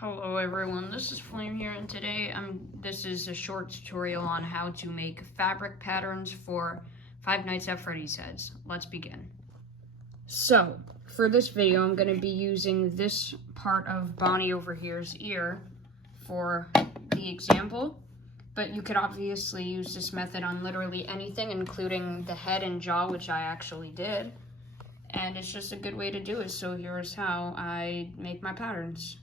Hello everyone, this is Flame here, and today this is a short tutorial on how to make fabric patterns for Five Nights at Freddy's heads. Let's begin. So, for this video, I'm going to be using this part of Bonnie over here's ear for the example, but you could obviously use this method on literally anything, including the head and jaw, which I actually did, and it's just a good way to do it. So here's how I make my patterns.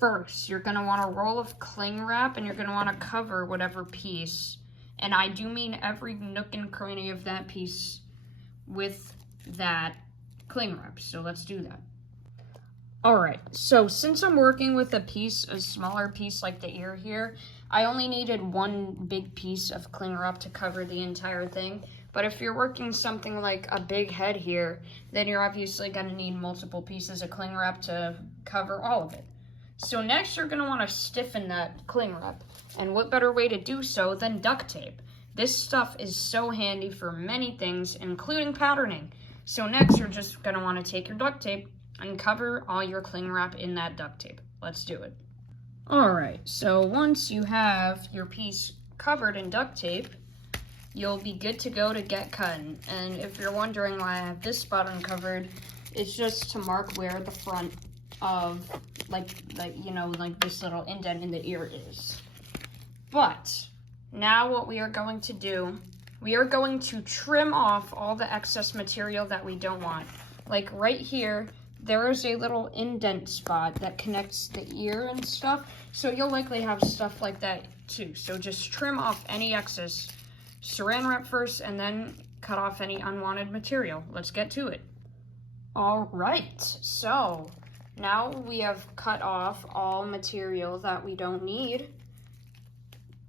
First, you're going to want a roll of cling wrap, and you're going to want to cover whatever piece, and I do mean every nook and cranny of that piece with that cling wrap, so let's do that. Alright, so since I'm working with a smaller piece like the ear here, I only needed one big piece of cling wrap to cover the entire thing. But if you're working something like a big head here, then you're obviously going to need multiple pieces of cling wrap to cover all of it. So next you're going to want to stiffen that cling wrap, and what better way to do so than duct tape? This stuff is so handy for many things, including patterning. So next you're just going to want to take your duct tape and cover all your cling wrap in that duct tape. Let's do it. Alright, so once you have your piece covered in duct tape, you'll be good to go to get cutting. And if you're wondering why I have this spot uncovered, it's just to mark where the front of like this little indent in the ear is. But now what we are going to do, we are going to trim off all the excess material that we don't want. Like right here, there is a little indent spot that connects the ear and stuff, so you'll likely have stuff like that too. So just trim off any excess, saran wrap first, and then cut off any unwanted material. Let's get to it. All right, so now we have cut off all material that we don't need.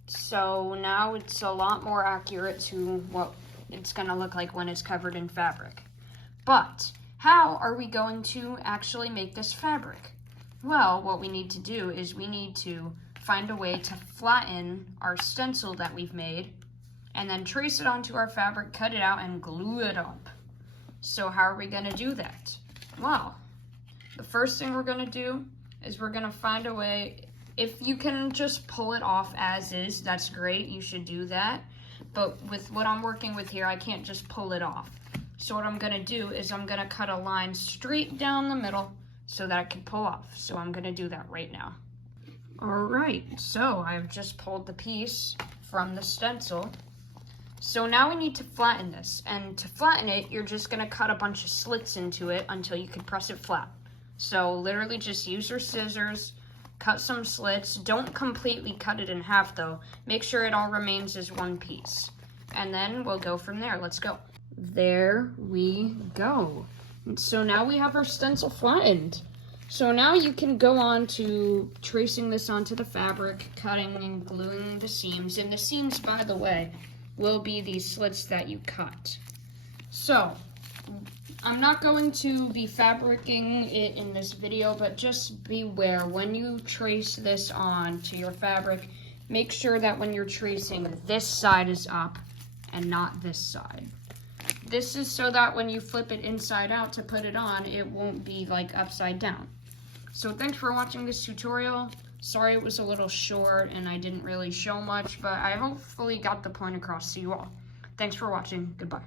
So now it's a lot more accurate to what it's going to look like when it's covered in fabric. But how are we going to actually make this fabric? Well, what we need to do is we need to find a way to flatten our stencil that we've made, and then trace it onto our fabric, cut it out, and glue it up. So how are we going to do that? Well, the first thing we're going to do is we're going to find a way. If you can just pull it off as is, that's great. You should do that. But with what I'm working with here, I can't just pull it off. So what I'm going to do is I'm going to cut a line straight down the middle so that I can pull off. So I'm going to do that right now. All right, so I've just pulled the piece from the stencil. So now we need to flatten this. And to flatten it, you're just going to cut a bunch of slits into it until you can press it flat. So literally just use your scissors, cut some slits. Don't completely cut it in half though. Make sure it all remains as one piece. And then we'll go from there. Let's go. There we go. And so now we have our stencil flattened. So now you can go on to tracing this onto the fabric, cutting and gluing the seams. And the seams, by the way, will be these slits that you cut. So I'm not going to be fabricking it in this video, but just beware when you trace this on to your fabric, make sure that when you're tracing, this side is up and not this side. This is so that when you flip it inside out to put it on, it won't be like upside down. So thanks for watching this tutorial. Sorry it was a little short and I didn't really show much, but I hopefully got the point across to you all. Thanks for watching. Goodbye.